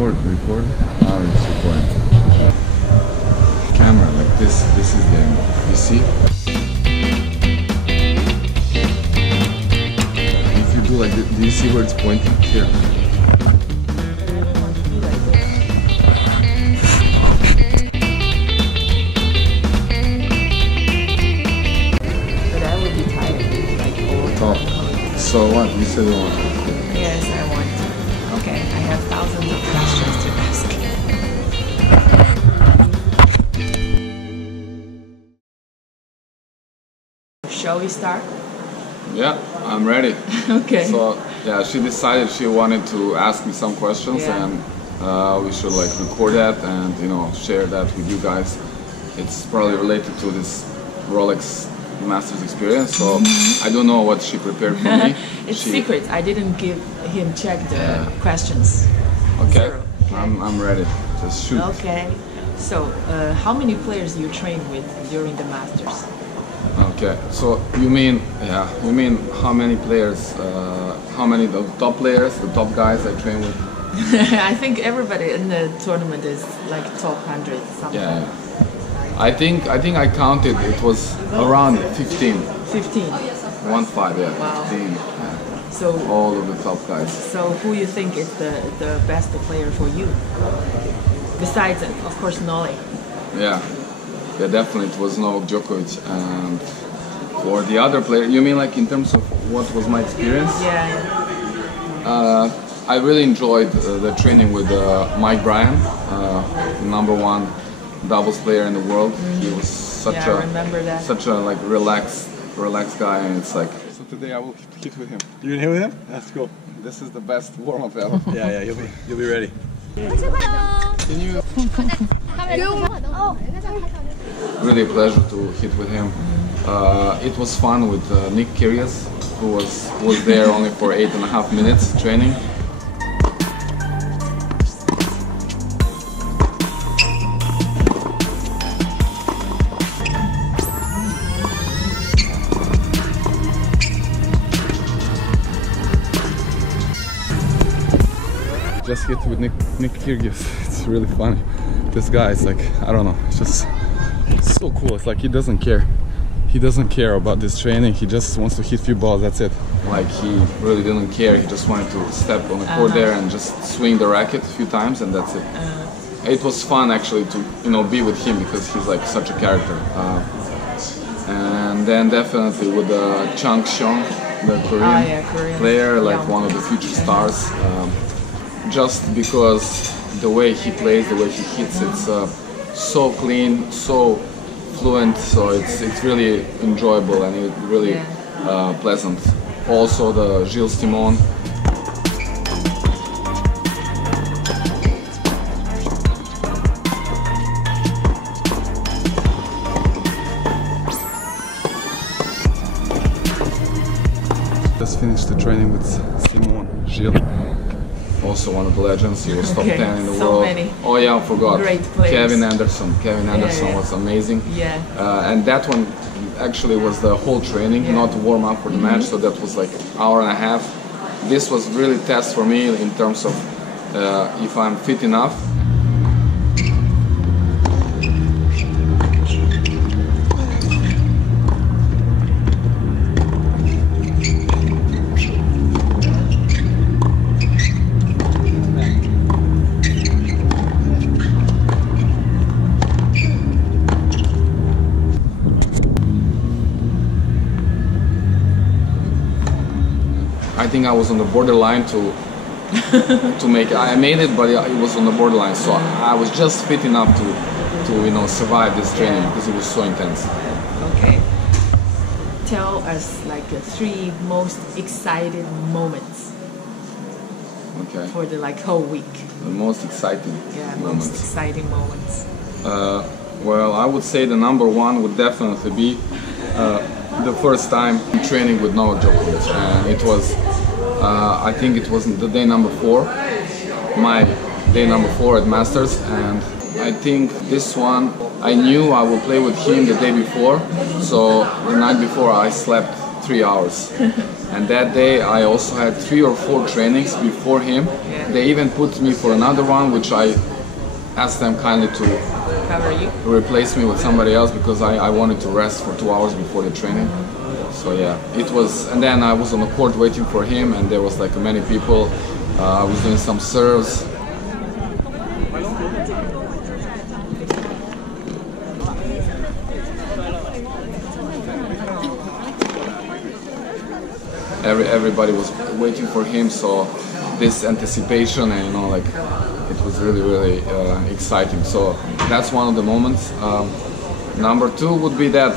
Record. Now it's recording. Camera like this is the angle. You see? If you do like this, do you see where it's pointing? Here. But I would be tired, like all. Oh. So what? You said you want. Yes, I want to. Okay, I have thousands of questions to ask. Shall we start? Yeah, I'm ready. Okay. So yeah, she decided she wanted to ask me some questions, Yeah. and we should like record that and share that with you guys. It's probably related to this Rolex Masters experience, so I don't know what she prepared for me. It's secret. I didn't give him check the questions. Okay. Zero. I'm ready. Just shoot. Okay. So, how many players you train with during the Masters? Okay. So you mean how many players? How many of the top players, the top guys I train with? I think everybody in the tournament is like top 100 something. Yeah. I think I counted. It was around 15. 15. 1-5, yeah. Wow. 15. Yeah. So, All of the top guys. so who you think is the best player for you? Besides, of course, Nole. Yeah, definitely it was Novak Djokovic. And for the other player, you mean like in terms of what was my experience? Yeah. I really enjoyed the training with Bryan, #1 doubles player in the world. He was such Yeah, I remember that. such a like relaxed guy, and it's like. So today I will hit with him. You can hit with him? That's cool. This is the best warm up ever. Yeah, you'll be ready. Can you? Really a pleasure to hit with him. It was fun with Nick Kyrgios, who was there only for 8.5 minutes training. Just hit with Nick Kyrgios. It's really funny. This guy is like, I don't know, it's just so cool. It's like he doesn't care. He doesn't care about this training. He just wants to hit few balls, that's it. Like he really didn't care. He just wanted to step on the court there and just swing the racket a few times, and that's it. It was fun actually to be with him because he's like such a character. And then definitely with Chang Xiong, the Korean player, like one of the future stars. Just because the way he plays, the way he hits, it's so clean, so fluent, so it's really enjoyable and it's really pleasant. Also the Gilles Simon. Just finished the training with Simon, Gilles. Also one of the legends. He was top 10 in the world. Many. Oh yeah, I forgot. Great players. Kevin Anderson was amazing. Yeah. And that one actually was the whole training, not warm up for the match. So that was like an hour and a half. This was really test for me in terms of if I'm fit enough. I think I was on the borderline to make it. I made it, but it was on the borderline. So I was just fit enough to survive this training because it was so intense. Okay. Tell us like the 3 most exciting moments. Okay. For the like whole week. The most exciting moments. Most exciting moments. Well, I would say the #1 would definitely be the first time training with Novak Djokovic, and it was, I think it was the day #4, my day #4 at Masters, and I think this one, I knew I would play with him the day before, so the night before I slept 3 hours. And that day I also had 3 or 4 trainings before him, They even put me for another one, which I asked them kindly to Cover you? replace me with somebody else because I wanted to rest for 2 hours before the training. So yeah, it was, and then I was on the court waiting for him, and there was like many people. I was doing some serves. Everybody was waiting for him, so this anticipation, and like it was really exciting. So that's one of the moments. Number two would be that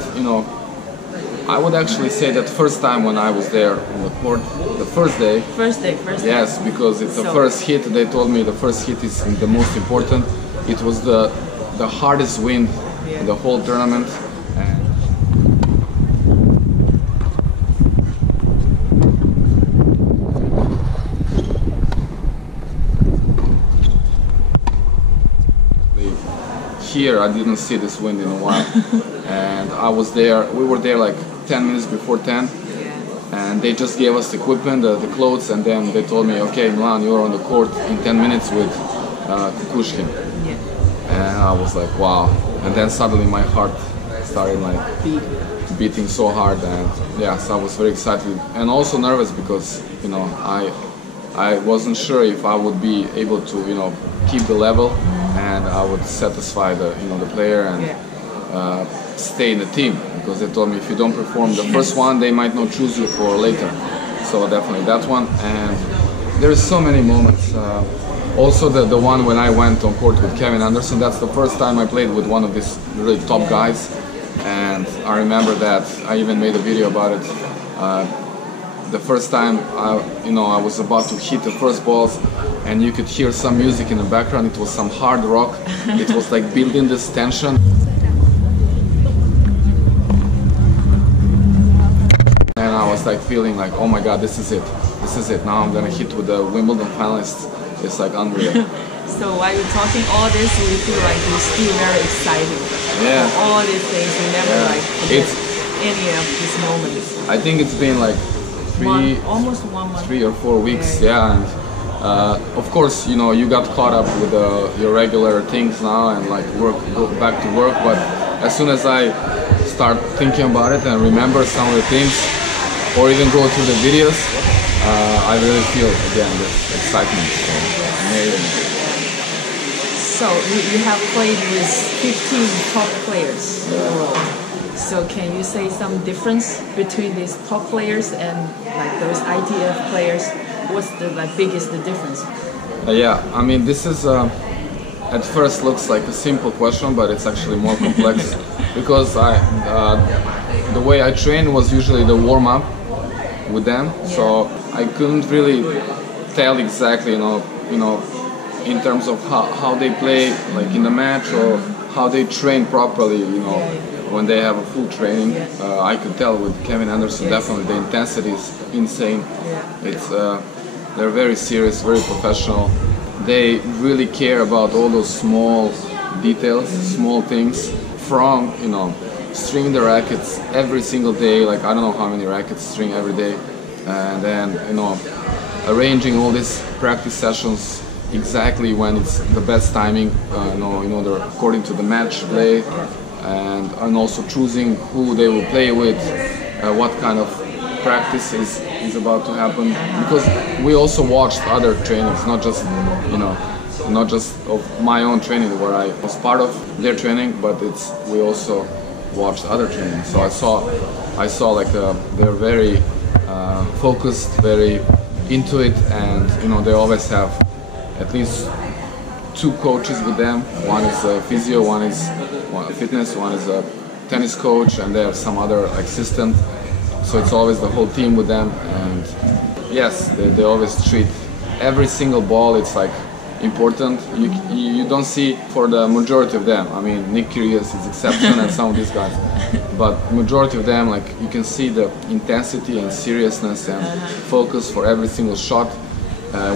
I would actually say that first time when I was there on the court, the first day. First day. Yes, because it's the first hit. They told me the first hit is the most important. It was the hardest wind in the whole tournament. Here I didn't see this wind in a while, and I was there. We were there like 10 minutes before 10, and they just gave us the equipment, the clothes, and then they told me, okay, Milan, you're on the court in 10 minutes with Kukushkin. And I was like, wow. And then suddenly my heart started like beating so hard, and yes, I was very excited and also nervous because I wasn't sure if I would be able to keep the level, and I would satisfy the player and stay in the team, because they told me if you don't perform the first one, they might not choose you for later. So definitely that one. And there's so many moments. Also the one when I went on court with Kevin Anderson, that's the first time I played with one of these really top guys, and I remember that I even made a video about it. The first time I was about to hit the first balls, and you could hear some music in the background. It was some hard rock. It was like building this tension. And I was like feeling like, oh my God, this is it. This is it. Now I'm gonna hit with the Wimbledon finalists. It's like unreal. So while you're talking all this, we feel like you're still very excited. Yeah. For all these things, you never forget any of these moments. I think it's been like almost 1 month. 3 or 4 weeks, and of course, you got caught up with your regular things now and like go back to work. But as soon as I start thinking about it and remember some of the things, or even go through the videos, I really feel again this excitement. So, amazing. So you have played with 15 top players in the world. So can you say some difference between these top players and like those ITF players? What's the biggest difference? Yeah, I mean, this is at first looks like a simple question, but it's actually more complex because the way I trained was usually the warm up with them, so I couldn't really tell exactly, in terms of how they play, like in the match, or how they train properly, when they have a full training. I could tell with Kevin Anderson, definitely the intensity is insane. It's they're very serious, very professional. They really care about all those small details, small things, from stringing the rackets every single day. Like I don't know how many rackets string every day, and then arranging all these practice sessions exactly when it's the best timing, in order according to the match play, and also choosing who they will play with, what kind of practice is about to happen, because we also watched other trainings, not just of my own training where I was part of their training, but we also watched other trainings. So I saw like they're very focused, very into it, and they always have at least 2 coaches with them. One is a physio, one is fitness, one is a tennis coach, and they have some other assistant. So it's always the whole team with them, and yes, they always treat every single ball. It's like important. You don't see for the majority of them. I mean, Nick Kyrgios is exception, and some of these guys, but majority of them, like you can see the intensity and seriousness and focus for every single shot.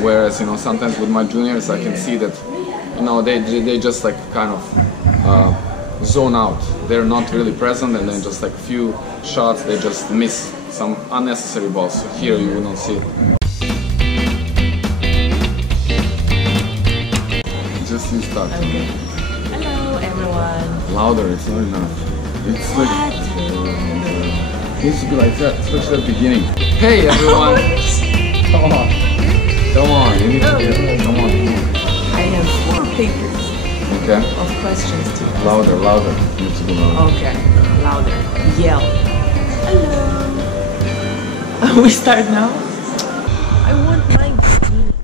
Whereas sometimes with my juniors, I can see that they just like kind of zone out. They're not really present, and then just like few shots they just miss some unnecessary balls. So here you will not see it. just you start. Okay. Hello, everyone. Louder, it's not enough. It's like, it needs to be like that, especially at the beginning. Hey everyone! Come on. Come on, you need to get, come on. I have 4 papers Okay. of questions to ask. Louder, louder. You need to go louder. Okay, louder. Yell. Hello. We start now?